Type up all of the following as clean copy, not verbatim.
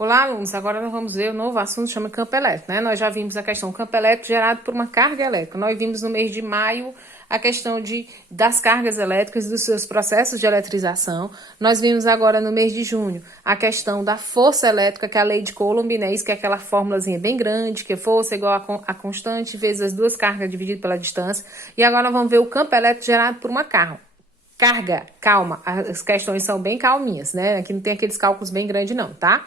Olá, alunos. Agora nós vamos ver o novo assunto, chama campo elétrico, né? Nós já vimos a questão campo elétrico gerado por uma carga elétrica. Nós vimos no mês de maio a questão das cargas elétricas e dos seus processos de eletrização. Nós vimos agora no mês de junho a questão da força elétrica, que é a lei de Coulomb, né? Isso que é aquela formulazinha bem grande, que é força igual a constante vezes as duas cargas dividido pela distância. E agora nós vamos ver o campo elétrico gerado por uma carga. Calma, as questões são bem calminhas, né? Aqui não tem aqueles cálculos bem grandes não, tá?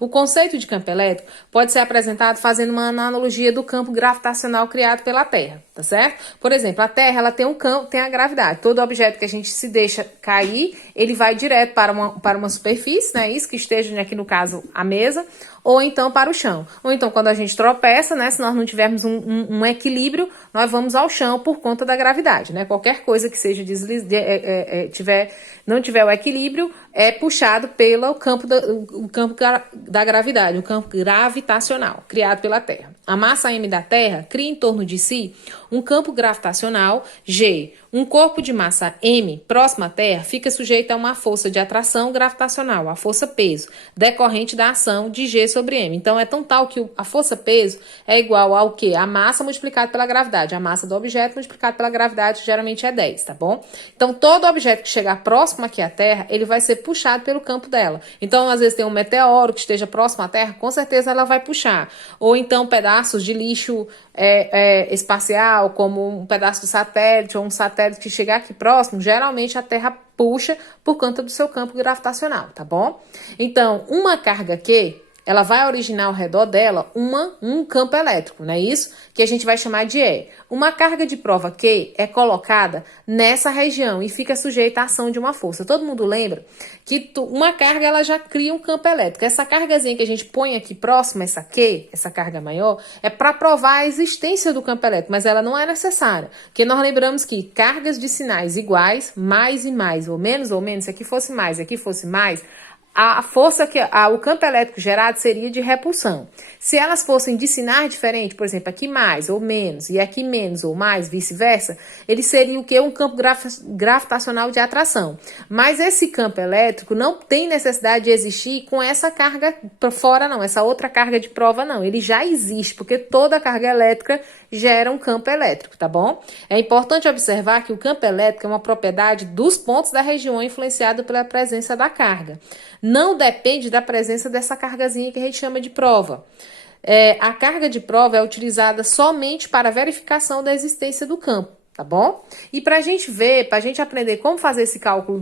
O conceito de campo elétrico pode ser apresentado fazendo uma analogia do campo gravitacional criado pela Terra, tá certo? Por exemplo, a Terra, ela tem um campo, tem a gravidade. Todo objeto que a gente se deixa cair, ele vai direto para uma superfície, né? Isso que esteja aqui no caso a mesa, ou então para o chão. Ou então quando a gente tropeça, né? Se nós não tivermos um equilíbrio, nós vamos ao chão por conta da gravidade, né? Qualquer coisa que seja não tiver o equilíbrio, é puxado pelo campo da gravidade, o campo gravitacional, criado pela Terra. A massa M da Terra cria em torno de si um campo gravitacional G. Um corpo de massa M próximo à Terra fica sujeito a uma força de atração gravitacional, a força peso, decorrente da ação de G sobre M. Então, é tão tal que a força peso é igual ao quê? A massa multiplicada pela gravidade. A massa do objeto multiplicada pela gravidade, que geralmente é 10, tá bom? Então, todo objeto que chegar próximo aqui à Terra, ele vai ser puxado pelo campo dela. Então, às vezes tem um meteoro que esteja próximo à Terra, com certeza ela vai puxar. Ou então, pedaços de lixo espacial, como um pedaço do satélite ou um satélite que chegar aqui próximo, geralmente a Terra puxa por conta do seu campo gravitacional, tá bom? Então, uma carga Q, ela vai originar ao redor dela um campo elétrico, não é isso? Que a gente vai chamar de E. Uma carga de prova Q é colocada nessa região e fica sujeita à ação de uma força. Todo mundo lembra que uma carga ela já cria um campo elétrico. Essa cargazinha que a gente põe aqui próxima, essa Q, essa carga maior, é para provar a existência do campo elétrico, mas ela não é necessária. Porque nós lembramos que cargas de sinais iguais, mais e mais, ou menos, se aqui fosse mais, aqui fosse mais, a força o campo elétrico gerado seria de repulsão. Se elas fossem de sinais diferentes, por exemplo, aqui mais ou menos, e aqui menos ou mais, vice-versa, ele seria o quê? Um campo gravitacional de atração. Mas esse campo elétrico não tem necessidade de existir com essa carga fora, não. Essa outra carga de prova, não. Ele já existe, porque toda carga elétrica gera um campo elétrico, tá bom? É importante observar que o campo elétrico é uma propriedade dos pontos da região influenciada pela presença da carga. Não depende da presença dessa cargazinha que a gente chama de prova. A carga de prova é utilizada somente para a verificação da existência do campo, tá bom? E para a gente ver, para a gente aprender como fazer esse cálculo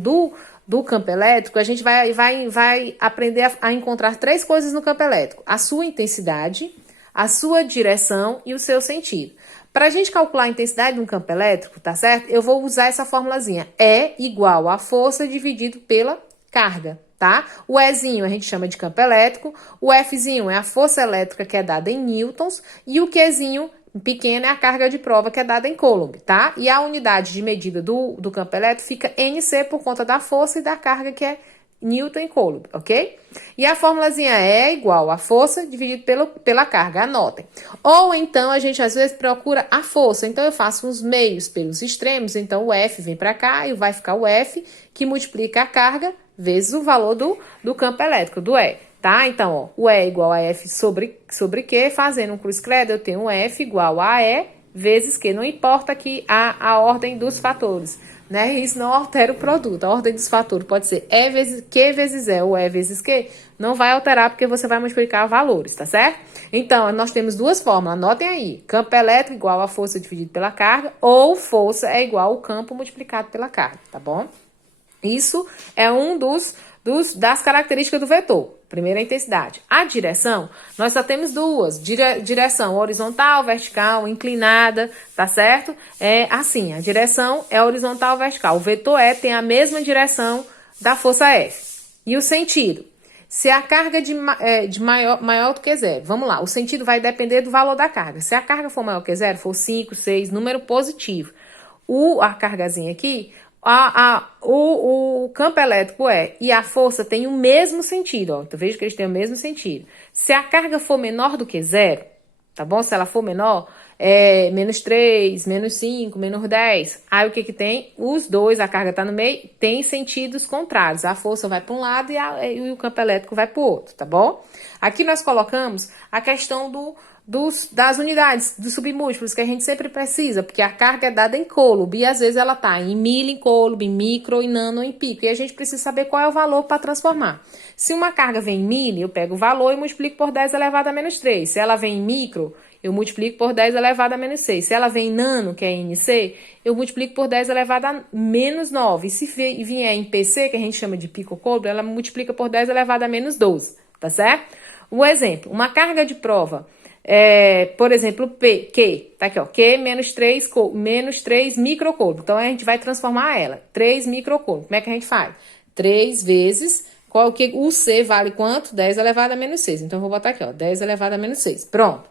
do campo elétrico, a gente vai aprender a encontrar três coisas no campo elétrico: a sua intensidade, a sua direção e o seu sentido. Para a gente calcular a intensidade de um campo elétrico, tá certo? Eu vou usar essa formulazinha. E igual a força dividido pela carga, tá? O Ezinho a gente chama de campo elétrico, o Fzinho é a força elétrica que é dada em newtons e o Qzinho pequeno é a carga de prova que é dada em Coulomb, tá? E a unidade de medida do campo elétrico fica NC por conta da força e da carga que é Newton em Coulomb, ok? E a formulazinha é igual a força dividido pela carga, anotem. Ou então a gente às vezes procura a força, então eu faço uns meios pelos extremos, então o F vem para cá e vai ficar o F que multiplica a carga vezes o valor do campo elétrico, do E, tá? Então, ó, o E é igual a F sobre Q, fazendo um cruz-credo, eu tenho F igual a E vezes Q, não importa aqui a ordem dos fatores, né? Isso não altera o produto, a ordem dos fatores pode ser E vezes Q vezes E ou E vezes Q, não vai alterar porque você vai multiplicar valores, tá certo? Então, nós temos duas fórmulas, anotem aí, campo elétrico igual a força dividido pela carga, ou força é igual ao campo multiplicado pela carga, tá bom? Isso é um das características do vetor. Primeira intensidade. A direção, nós só temos duas. Direção horizontal, vertical, inclinada, tá certo? É assim, a direção é horizontal, vertical. O vetor E tem a mesma direção da força F. E o sentido? Se a carga de maior do que zero, vamos lá, o sentido vai depender do valor da carga. Se a carga for maior que zero, for 5, 6, número positivo, a cargazinha aqui, o campo elétrico e a força tem o mesmo sentido, ó. Então, veja que eles têm o mesmo sentido. Se a carga for menor do que zero, tá bom? Se ela for menor, menos 3, menos 5, menos 10. Aí o que que tem? Os dois, a carga está no meio, tem sentidos contrários. A força vai para um lado e o campo elétrico vai para o outro, tá bom? Aqui nós colocamos a questão das unidades, dos submúltiplos, que a gente sempre precisa, porque a carga é dada em coulomb, e às vezes ela está em mil, em coulomb, em micro, em nano, em pico, e a gente precisa saber qual é o valor para transformar. Se uma carga vem em mil, eu pego o valor e multiplico por 10 elevado a menos 3. Se ela vem em micro, eu multiplico por 10 elevado a menos 6. Se ela vem em nano, que é NC, eu multiplico por 10 elevado a menos 9. E se vier em PC, que a gente chama de picocoulomb, ela multiplica por 10 elevado a menos 12, tá certo? Um exemplo, uma carga de prova, por exemplo, Q, tá aqui, ó, Q menos 3 microcoulomb. Então, a gente vai transformar ela, 3 microcoulomb. Como é que a gente faz? 3 vezes, o C vale quanto? 10 elevado a menos 6. Então, eu vou botar aqui, ó, 10 elevado a menos 6. Pronto.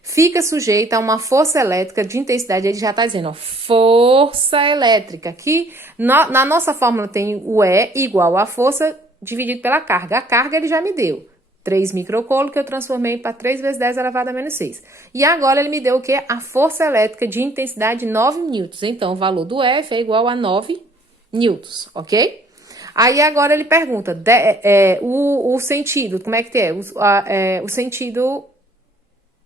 Fica sujeita a uma força elétrica de intensidade, ele já está dizendo, ó, força elétrica, aqui na nossa fórmula tem o E igual a força dividido pela carga. A carga ele já me deu 3 microcoulomb, que eu transformei para 3 vezes 10 elevado a menos 6. E agora ele me deu o quê? A força elétrica de intensidade 9 newtons. Então, o valor do F é igual a 9 newtons, ok? Aí agora ele pergunta, o sentido, como é que é? O sentido...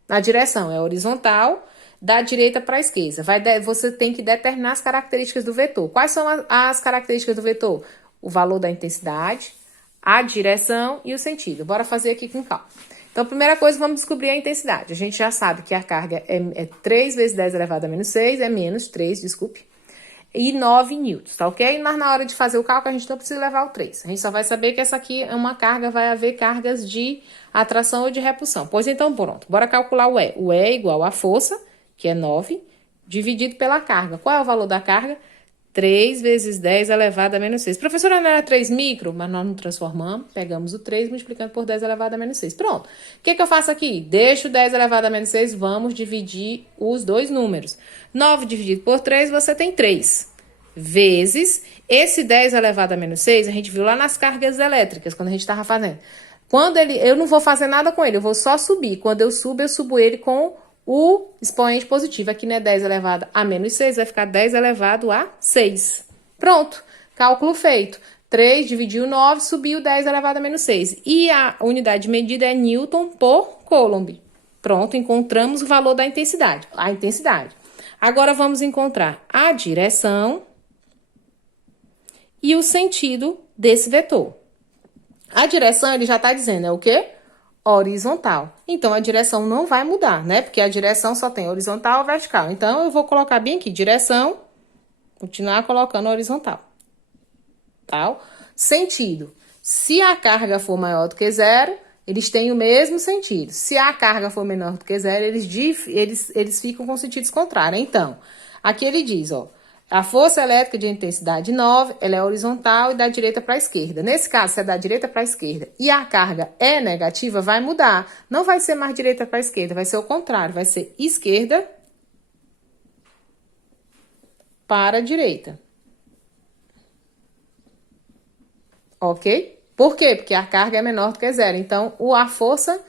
Na direção é horizontal, da direita para a esquerda. Você tem que determinar as características do vetor. Quais são as características do vetor? O valor da intensidade, a direção e o sentido. Bora fazer aqui com calma. Então, primeira coisa, vamos descobrir a intensidade. A gente já sabe que a carga é 3 vezes 10 elevado a menos 6, é menos 3, desculpe, e 9 newtons, tá ok? Mas na hora de fazer o cálculo, a gente não precisa levar o 3. A gente só vai saber que essa aqui é uma carga, vai haver cargas de atração ou de repulsão. Pois então, pronto. Bora calcular o E. O E é igual à força, que é 9, dividido pela carga. Qual é o valor da carga? 3 vezes 10 elevado a menos 6. Professora, não era 3 micro? Mas nós não transformamos. Pegamos o 3 multiplicando por 10 elevado a menos 6. Pronto. O que eu faço aqui? Deixo 10 elevado a menos 6. Vamos dividir os dois números. 9 dividido por 3, você tem 3. Vezes esse 10 elevado a menos 6, a gente viu lá nas cargas elétricas, quando a gente estava fazendo. Eu não vou fazer nada com ele, eu vou só subir. Quando eu subo ele com o expoente positivo. Aqui não é 10 elevado a menos 6, vai ficar 10 elevado a 6. Pronto, cálculo feito. 3 dividiu 9, subiu 10 elevado a menos 6. E a unidade de medida é Newton por Coulomb. Pronto, encontramos o valor da intensidade, a intensidade. Agora vamos encontrar a direção e o sentido desse vetor. A direção, ele já está dizendo, é o quê? Horizontal. Então, a direção não vai mudar, né? Porque a direção só tem horizontal ou vertical. Então, eu vou colocar bem aqui, direção, continuar colocando horizontal. Tá? Sentido. Se a carga for maior do que zero, eles têm o mesmo sentido. Se a carga for menor do que zero, eles ficam com sentidos contrários. Então, aqui ele diz, ó, a força elétrica de intensidade 9, ela é horizontal e da direita para a esquerda. Nesse caso, se é da direita para a esquerda e a carga é negativa, vai mudar. Não vai ser mais direita para a esquerda, vai ser o contrário. Vai ser esquerda para a direita. Ok? Por quê? Porque a carga é menor do que zero. Então, a força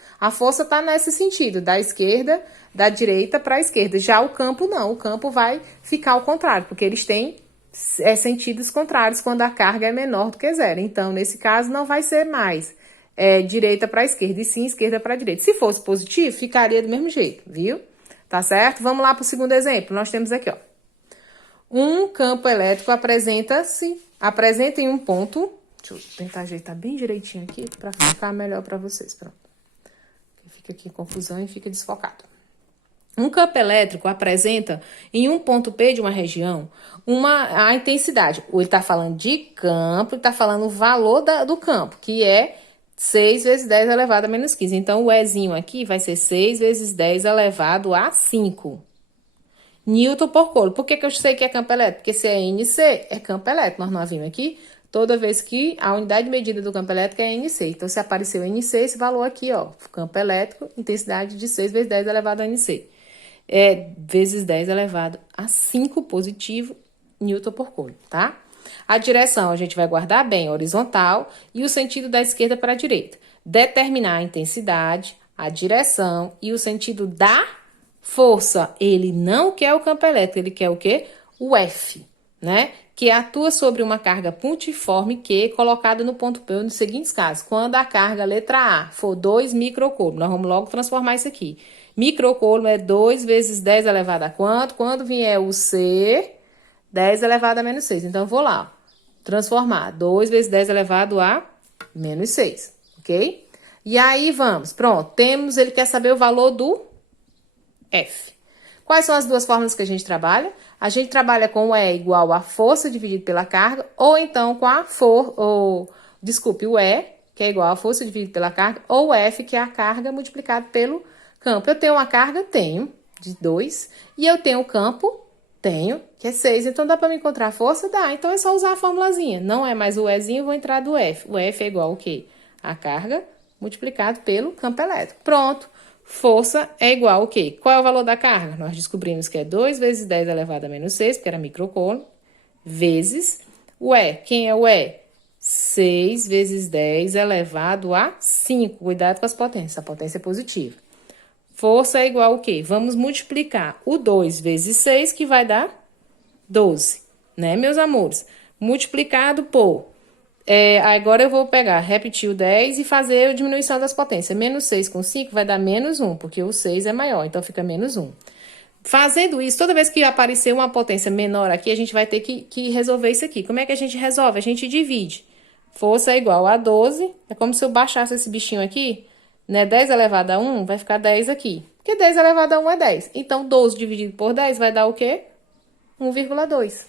está nesse sentido, da esquerda, da direita para a esquerda. Já o campo não, o campo vai ficar ao contrário, porque eles têm sentidos contrários quando a carga é menor do que zero. Então, nesse caso, não vai ser mais direita para a esquerda, e sim esquerda para a direita. Se fosse positivo, ficaria do mesmo jeito, viu? Tá certo? Vamos lá para o segundo exemplo. Nós temos aqui, ó. Um campo elétrico apresenta em um ponto... Deixa eu tentar ajeitar bem direitinho aqui para ficar melhor para vocês. Pronto. Fica aqui confusão e fica desfocado. Um campo elétrico apresenta em um ponto P de uma região a intensidade. Ou ele está falando de campo, ele está falando o valor do campo, que é 6 vezes 10 elevado a menos 15. Então, o Ezinho aqui vai ser 6 vezes 10 elevado a 5. Newton por Coulomb. Por que eu sei que é campo elétrico? Porque se é NC, é campo elétrico. Nós não vimos aqui. Toda vez que a unidade de medida do campo elétrico é NC. Então, se apareceu NC, esse valor aqui, ó, campo elétrico, intensidade de 6 vezes 10 elevado a NC. Vezes 10 elevado a 5 positivo, Newton por Coulomb, tá? A direção, a gente vai guardar bem, horizontal, e o sentido da esquerda para a direita. Determinar a intensidade, a direção e o sentido da Força, ele não quer o campo elétrico, ele quer o quê? O F, né? Que atua sobre uma carga pontiforme Q colocada no ponto P nos seguintes casos. Quando a carga letra A for 2 microcoulombs, nós vamos logo transformar isso aqui. Microcoulomb é 2 vezes 10 elevado a quanto? Quando vier o C, 10 elevado a menos 6. Então, eu vou lá, transformar 2 vezes 10 elevado a menos 6, ok? E aí, vamos, pronto, temos, ele quer saber o valor do F. Quais são as duas fórmulas que a gente trabalha? A gente trabalha com o E igual a força dividido pela carga, ou então com o E, que é igual a força dividido pela carga, ou o F, que é a carga multiplicado pelo campo. Eu tenho uma carga? Tenho, de 2, e eu tenho o campo? Tenho, que é 6. Então, dá para me encontrar a força? Dá. Então, é só usar a formulazinha. Não é mais o Ezinho, eu vou entrar do F. O F é igual ao quê? A carga multiplicado pelo campo elétrico. Pronto. Força é igual ao quê? Qual é o valor da carga? Nós descobrimos que é 2 vezes 10 elevado a menos 6, porque era microcoulomb, vezes o E. Quem é o E? 6 vezes 10 elevado a 5. Cuidado com as potências, a potência é positiva. Força é igual ao quê? Vamos multiplicar o 2 vezes 6, que vai dar 12, né, meus amores? Multiplicado por... agora eu vou pegar, repetir o 10 e fazer a diminuição das potências. Menos 6 com 5 vai dar menos 1, porque o 6 é maior, então fica menos 1. Fazendo isso, toda vez que aparecer uma potência menor aqui, a gente vai ter que resolver isso aqui. Como é que a gente resolve? A gente divide. Força é igual a 12, é como se eu baixasse esse bichinho aqui, né? 10 elevado a 1 vai ficar 10 aqui. Porque 10 elevado a 1 é 10. Então, 12 dividido por 10 vai dar o quê? 1,2.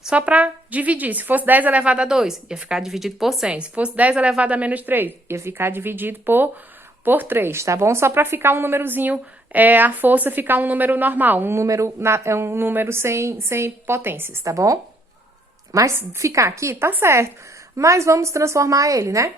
Só para dividir. Se fosse 10 elevado a 2, ia ficar dividido por 100. Se fosse 10 elevado a menos 3, ia ficar dividido por 3, tá bom? Só para ficar um númerozinho, a força ficar um número normal, um número sem potências, tá bom? Mas ficar aqui, tá certo. Mas vamos transformar ele, né?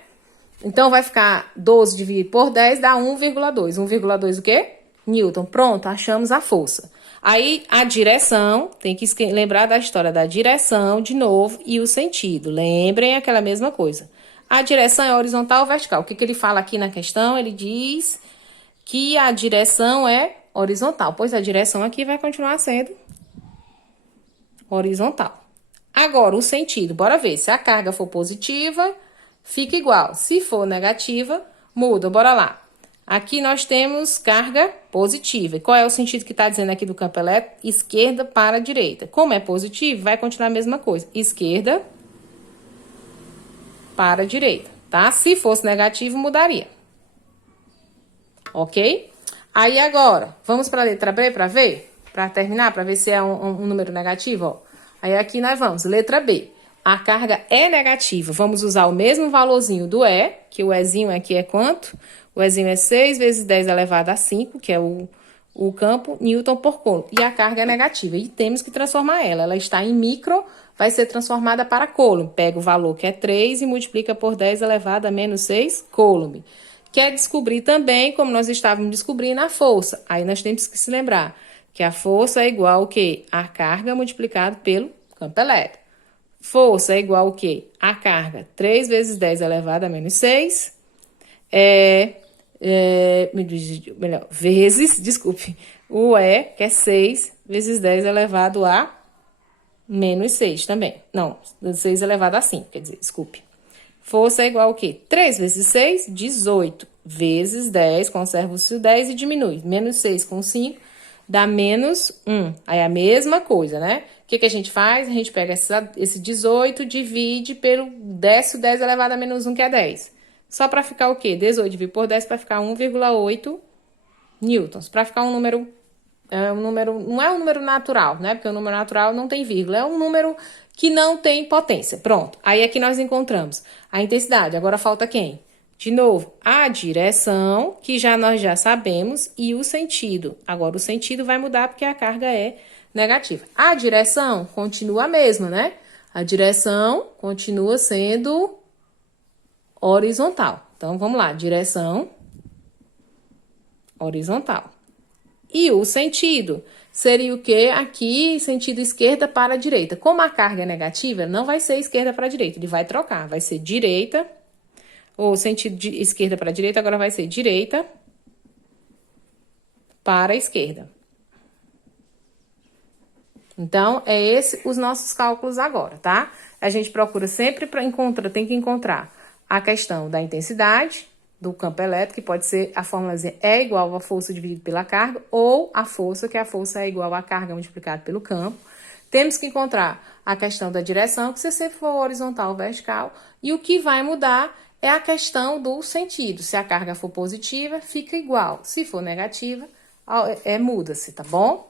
Então, vai ficar 12 dividido por 10, dá 1,2. 1,2 o quê? Newton. Pronto, achamos a força. Aí, a direção, tem que lembrar da história da direção de novo e o sentido. Lembrem aquela mesma coisa. A direção é horizontal ou vertical? O que ele fala aqui na questão? Ele diz que a direção é horizontal, pois a direção aqui vai continuar sendo horizontal. Agora, o sentido, bora ver. Se a carga for positiva, fica igual. Se for negativa, muda. Bora lá. Aqui nós temos carga positiva. E qual é o sentido que está dizendo aqui do campo elétrico? Esquerda para direita. Como é positivo, vai continuar a mesma coisa. Esquerda para direita, tá? Se fosse negativo, mudaria. Ok? Aí agora, vamos para a letra B para ver? Para terminar, para ver se é um número negativo, ó. Aí aqui nós vamos, letra B. A carga é negativa. Vamos usar o mesmo valorzinho do E, que o Ezinho aqui é quanto? O Ezinho é 6 vezes 10 elevado a 5, que é o campo, Newton por coulomb. E a carga é negativa. E temos que transformar ela. Ela está em micro, vai ser transformada para coulomb. Pega o valor que é 3 e multiplica por 10 elevado a menos 6 coulomb. Quer descobrir também, como nós estávamos descobrindo, a força. Aí nós temos que se lembrar que a força é igual ao quê? A carga multiplicado pelo campo elétrico. Força é igual ao quê? A carga 3 vezes 10 elevado a menos 6 desculpe, o E, que é 6 vezes 10 elevado a menos 6 também. Não, 6 elevado a 5, quer dizer, desculpe. Força é igual ao quê? 3 vezes 6, 18. Vezes 10, conserva-se o 10 e diminui. Menos 6 com 5 dá menos 1. Aí é a mesma coisa, né? O que a gente faz? A gente pega esse 18, divide pelo 10 elevado a menos 1, que é 10. Só para ficar o quê? 18 dividido por 10 para ficar 1,8 newtons. Para ficar um número, não é um número natural, né? Porque o número natural não tem vírgula. É um número que não tem potência. Pronto. Aí aqui nós encontramos a intensidade. Agora falta quem? De novo, a direção, que nós já sabemos, e o sentido. Agora, o sentido vai mudar porque a carga é negativa. A direção continua a mesma, né? A direção continua sendo horizontal. Então, vamos lá. Direção horizontal. E o sentido seria o quê? Aqui, sentido esquerda para direita. Como a carga é negativa, não vai ser esquerda para direita. Ele vai trocar. Vai ser direita... ou sentido de esquerda para direita, agora vai ser direita para esquerda. Então, é esse os nossos cálculos agora, tá? A gente procura sempre tem que encontrar a questão da intensidade do campo elétrico, que pode ser a fórmulazinha é igual a força dividido pela carga, ou a força, que a força é igual à carga multiplicada pelo campo. Temos que encontrar a questão da direção, que se sempre for horizontal ou vertical, e o que vai mudar é a questão do sentido. Se a carga for positiva, fica igual. Se for negativa, muda-se, tá bom?